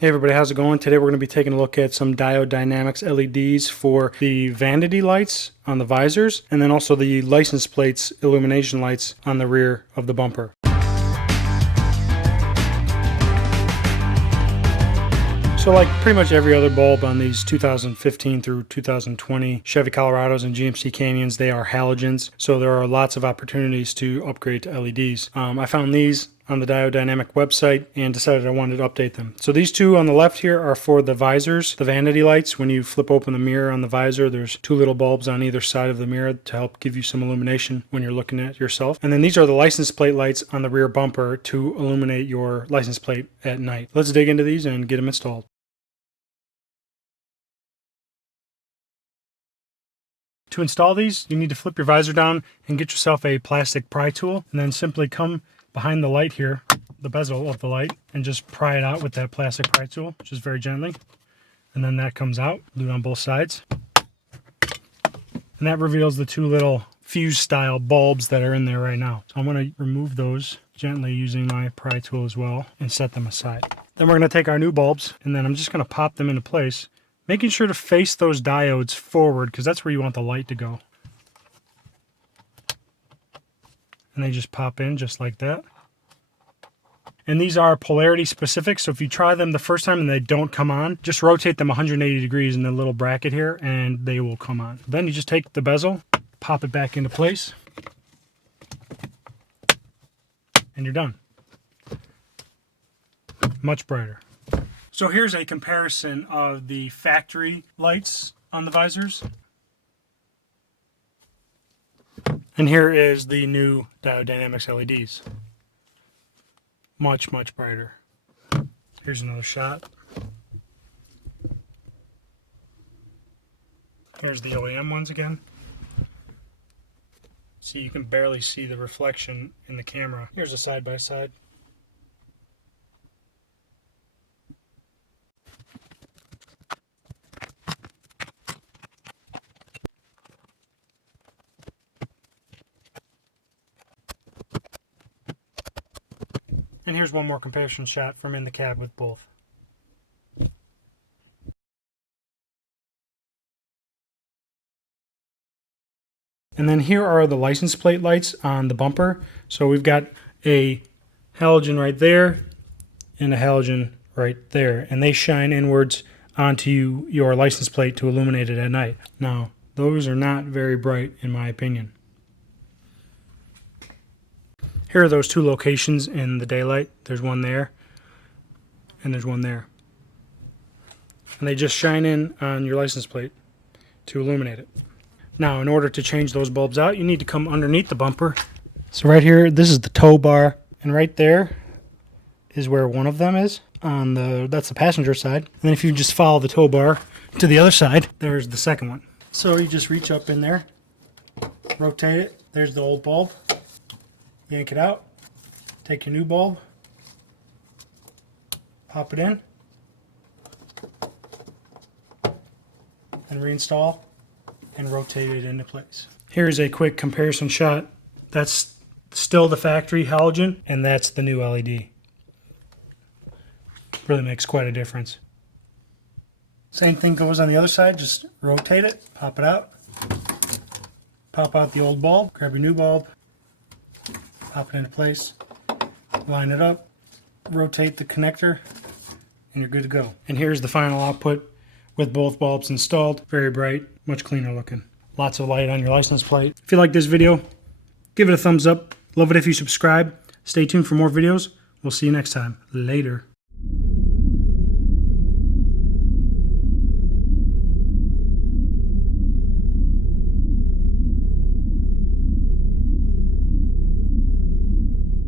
Hey everybody, how's it going? Today we're going to be taking a look at some Diode Dynamics LEDs for the vanity lights on the visors, and then also the license plates illumination lights on the rear of the bumper. So like pretty much every other bulb on these 2015 through 2020 Chevy Colorados and GMC Canyons, they are halogens. So there are lots of opportunities to upgrade to LEDs. I found these on the Diode Dynamic website and decided I wanted to update them. So these two on the left here are for the visors, the vanity lights. When you flip open the mirror on the visor, there's two little bulbs on either side of the mirror to help give you some illumination when you're looking at yourself. And then these are the license plate lights on the rear bumper to illuminate your license plate at night. Let's dig into these and get them installed. To install these, you need to flip your visor down and get yourself a plastic pry tool, and then simply come behind the light here, the bezel of the light, and just pry it out with that plastic pry tool, just very gently. And then that comes out, do it on both sides. And that reveals the two little fuse style bulbs that are in there right now. So I'm going to remove those gently using my pry tool as well and set them aside. Then we're going to take our new bulbs, and then I'm just going to pop them into place, making sure to face those diodes forward because that's where you want the light to go. And they just pop in just like that. And these are polarity specific, so if you try them the first time and they don't come on, just rotate them 180 degrees in the little bracket here and they will come on. Then you just take the bezel, pop it back into place, and you're done. Much brighter. So here's a comparison of the factory lights on the visors. And here is the new Diode Dynamics LEDs. Much, much brighter. Here's another shot. Here's the OEM ones again. See, you can barely see the reflection in the camera. Here's a side-by-side. And here's one more comparison shot from in the cab with both. And then here are the license plate lights on the bumper. So we've got a halogen right there and a halogen right there. And they shine inwards onto your license plate to illuminate it at night. Now, those are not very bright in my opinion. Here are those two locations in the daylight. There's one there, and there's one there. And they just shine in on your license plate to illuminate it. Now, in order to change those bulbs out, you need to come underneath the bumper. So right here, this is the tow bar, and right there is where one of them is. That's the passenger side. And then if you just follow the tow bar to the other side, there's the second one. So you just reach up in there, rotate it. There's the old bulb. Yank it out, take your new bulb, pop it in, and reinstall and rotate it into place. Here's a quick comparison shot. That's still the factory halogen, and that's the new LED. Really makes quite a difference. Same thing goes on the other side, just rotate it, pop it out, pop out the old bulb, grab your new bulb, pop it into place, line it up, rotate the connector, and you're good to go. And here's the final output with both bulbs installed. Very bright, much cleaner looking. Lots of light on your license plate. If you like this video, give it a thumbs up. Love it if you subscribe. Stay tuned for more videos. We'll see you next time. Later.